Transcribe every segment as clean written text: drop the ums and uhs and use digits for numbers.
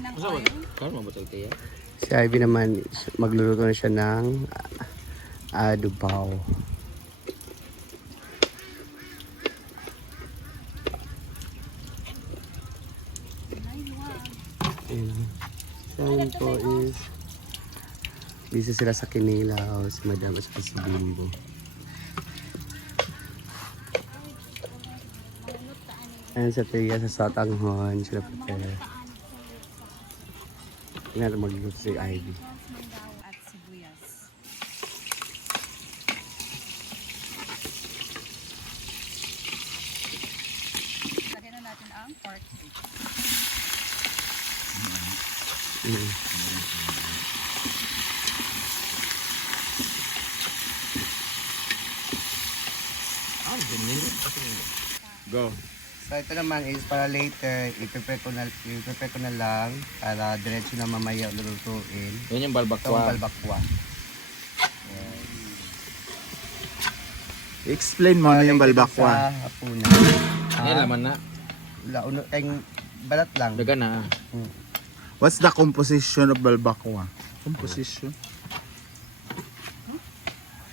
ng oil. Kano mabutol kaya? Si Ivy naman, magluluto na siya ng adobaw. Ayan po is busy sila sa kinilaw, si Madam at si Bimbo. Ayan sa Tia, sa Satanghon, sila prepare. Tingnan natin magluluto si Ivy. At sibuyas. Lagyan na natin ang pork cake. Go. So ito naman is para later, i-prepare ko na lang para diretso na mamaya lulutuin. Yan yung Ito ang balbakwa. balbakwa. Explain mo ano yung balbakwa. Sa hapunan. Yan laman na. Launo, balat lang. Daga na. What's the composition of balbakwa? Composition?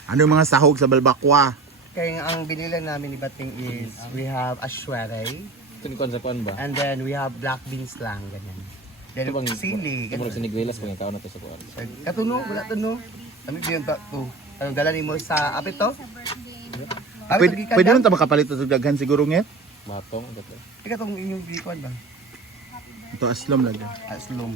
Ano yung mga sahog sa balbakwa? Kaya ang binili namin ni Bating is, we have ashware, Ito ni Kwan sa Kwan ba? and then we have black beans lang, ganyan. Then sili, Ito mo ganyan. sinigwilas pag ikaw na to sa Kwan. Katuno, wala tuno. Kami biyon ta to. Anong dala nimo sa apit to? Pwede nun ta makapalit ito daghan siguro nga? Batong. Ito. Ika tong inyong bikon ba? Ito aslom lagi. Aslom.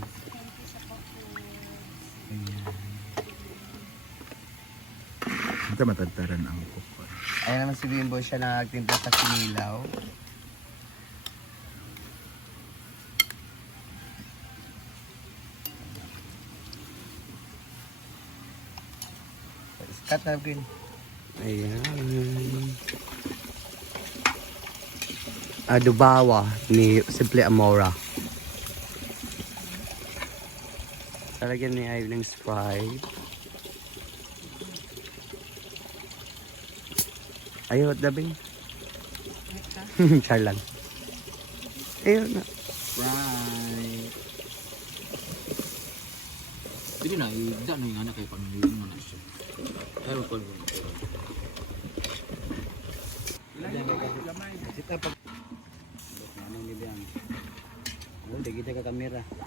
Ito matagtaran ang kukon. Ayan naman si Bimbo siya nagtimpla sa kinilaw. Cut na green. Ayan. Adobawa ni Simple Amora. Talagyan ni Ivy ng Sprite. Ayaw at dabing. Char lang. Ayaw na. Right. Hindi na, hindi na yung anak kayo pamiliin mo na siya. Ayaw ko.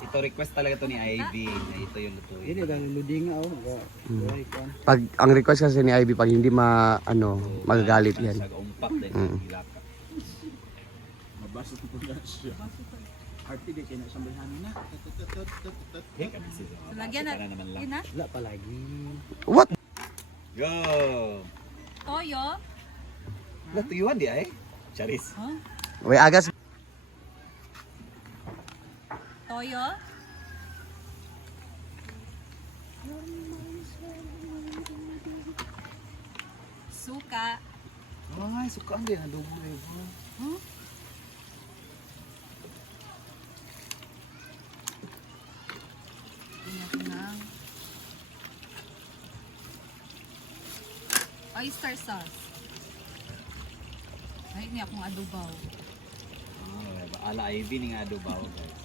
Ito request talaga to ni Ivy. Ito yung luto. Pag ang request kasi ni Ivy pag hindi magagalit yan. Sa umpak din. Ilaka. Mabasa ko pala siya. Arte di kayo na sambalhan na. So, lagyan na. Yun na. Wala palagi. What? Go! Toyo. Natuyuan di ay? Charis. Huh? Uy, agas. Toyo. Suka. Ay, sukaan din. Adobo na yun. Huh? Lagyan ng oyster sauce. Ay, hindi akong adobaw. Ala Ivy ni nga adobo. Guys.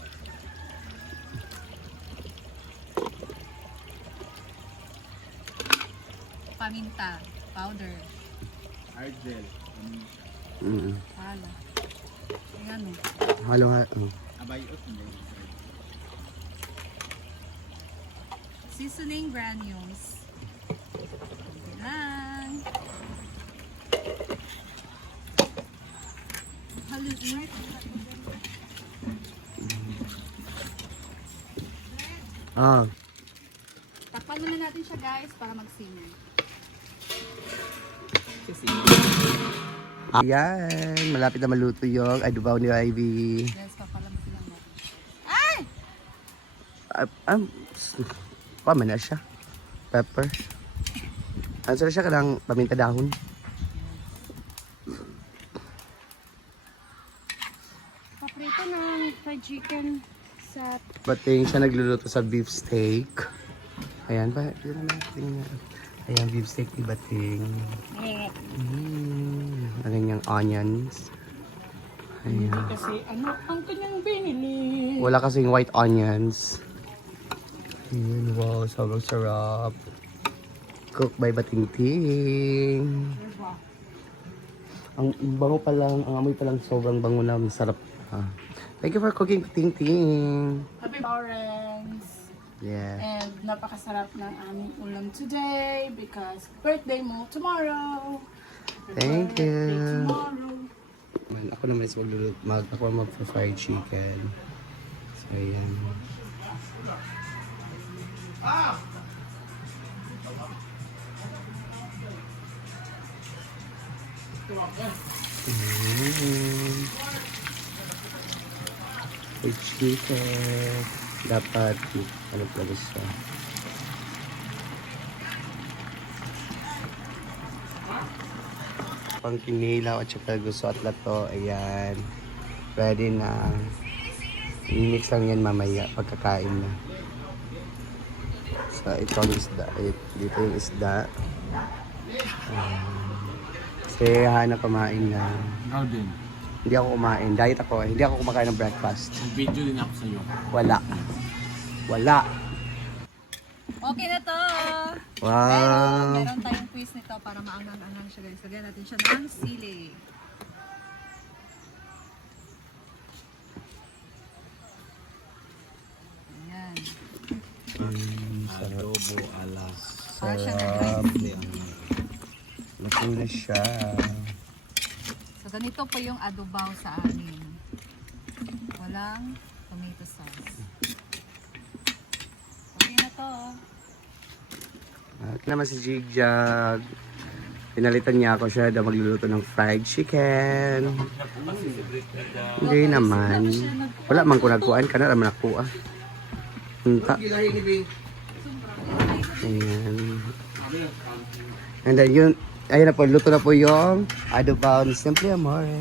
Paminta. Powder. Argel. Pala. Ayan o. Halo nga. Abayot mo. Seasoning granules. Ito lang. Haluin. Takpan muna natin siya guys para mag-simmer. Ayan, malapit na maluto yung adobaw ni Ivy. Guys, papalambutin lang natin. Ay! Pama na siya. Pepper. Ano siya kanang paminta dahon? Paprito ng fried chicken sa... Bating siya nagluluto sa beef steak. Ayan pa. Tingnan. Ayan, beef steak ni Bating. Ang yung onions. Ayan. Kasi ano ang kanyang binili? Wala kasing white onions. Ayan, wow, sobrang sarap. Cook by Batingting. Ang bango pa lang, ang amoy pa lang sobrang bango na, masarap. Thank you for cooking, Batingting. Happy Lawrence! Yeah. And napakasarap ng aming ulam today because birthday mo tomorrow. Thank Birthday you. tomorrow. Ako naman is ako mag-fried chicken. So, ayan. Fried chicken. Dapat, ano pala siya? Pang kinilaw at saka gusto at lato. Ayan. Ready na. I-mix lang yan mamaya pagkakain na. So, ito ang isda. Dito yung isda. Kasi hanap kumain na. Ikaw din. Hindi ako kumain. Diet ako. Hindi ako kumakain ng breakfast. Video din ako sa'yo. Wala. Wala. Okay na to! Wow. Meron tayong quiz nito para maangang-angang siya guys. Lagyan natin siya ng sili. Ayan. Adobo ala. Para siya ng Sarap. rice. Luto na siya. So ganito po yung adobaw sa amin. Walang tomato sauce. Okay na to. At naman si Jigjag. Pinalitan niya ako siya na magluluto ng fried chicken. Hindi naman. Wala man ko nagkuhan ka na naman ako ah. Punta. Ayan. And then yun, ayun na po, luto na po yung adobo ni Simple Amore.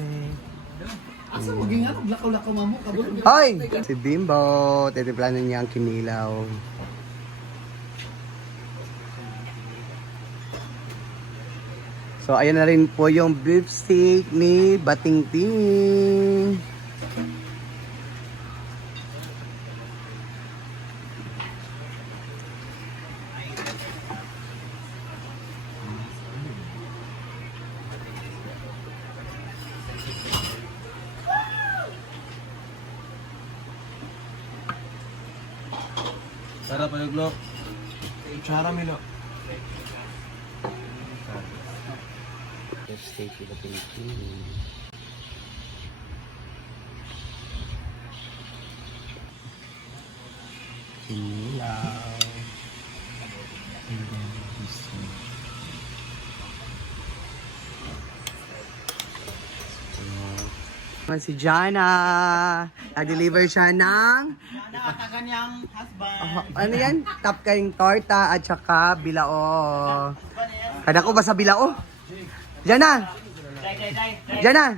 Hoy! Si Bimbo, titiplanan niya ang kinilaw. So, ayan na rin po yung beef steak ni Batingting. Sarap yung glok. Kutsara milo. Beef steak ni Batingting. Kinilaw. Si Jana. Nag-deliver siya ng Kanyang husband. ano yan? Top kayong torta at saka bilao. Kada ko ba sa bilao? Jana! Jana!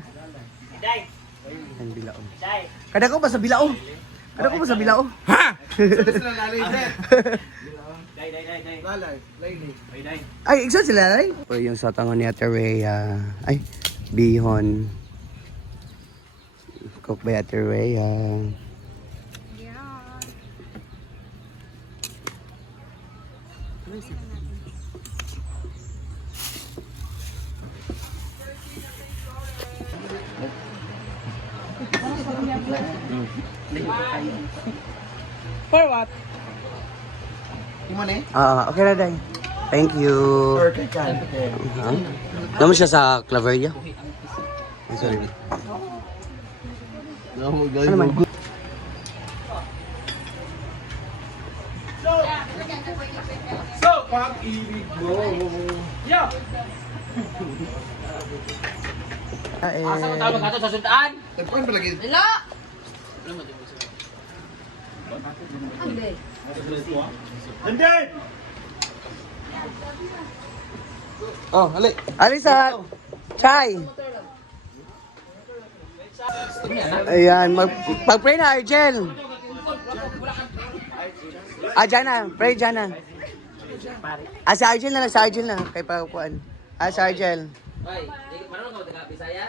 Ang bilao. Kada ko ba sa bilao? Kada ko ba sa bilao? Ha? Ay, isa sila ay? O yung sa tangon ni Ate Rhea. Ay, bihon. Cook by Ate Rhea. For what? Okay na, Day. Thank you. Naman siya sa Claveria? Ay, sorry. Ano man? So, pag-ibig mo. Yeah. Asa mo Tawag ka sa sultan? Tagpuan pa lagi. Wala! Hindi. Hindi! Oh, ali. Ali sa chai. Ayan, mag-pray na, Argel. Dyan na. Pray dyan na. Si Argel na. Kay Pakuan. Si Argel. Hoy, marunong ka taga Bisaya?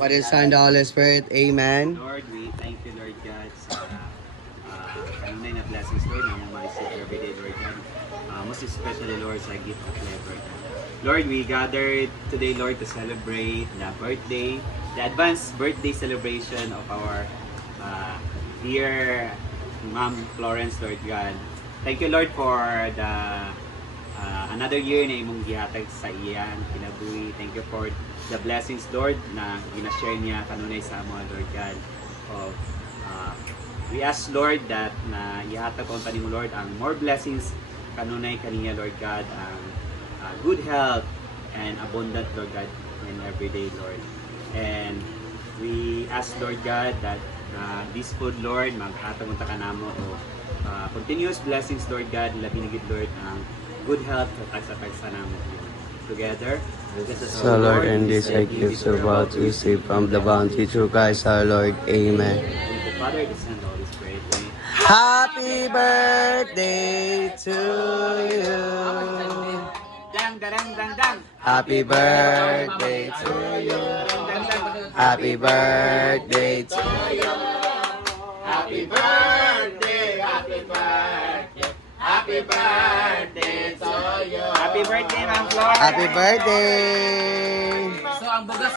For the Son, the Holy Spirit. Amen. Lord, we thank you, Lord God, sa kanunay na blessings, Lord, na ma-receive every day, Lord God. Most especially, Lord, sa gift of life, Lord God. Lord, we gathered today, Lord, to celebrate the birthday, the advanced birthday celebration of our dear Ma'am Florence, Lord God. Thank you, Lord, for the another year na imong gihatag sa iyan, kinabuhi. Thank you for the blessings, Lord, na ginashare niya kanunay sa mga, Lord God. Of, we ask, Lord, that na ihatag ko mo, Lord, ang more blessings kanunay kaniya, Lord God, ang good health and abundant, Lord God, in every day, Lord. And we ask, Lord God, that this food, Lord, maghatag unta ka namo o continuous blessings, Lord God, labi na gid, Lord, ang good health sa tagsa namo. Together, So Lord, in this I give so about to receive from the bounty through Christ our Lord. Amen. with the Father, the Son, and the Holy Spirit. Amen. Happy birthday to you. Dang, dang, dang, dang. Happy birthday to you. Happy birthday to you. Happy birthday, happy birthday, happy birthday to you. Happy birthday, Ma'am Flor. Happy birthday. So ang bugas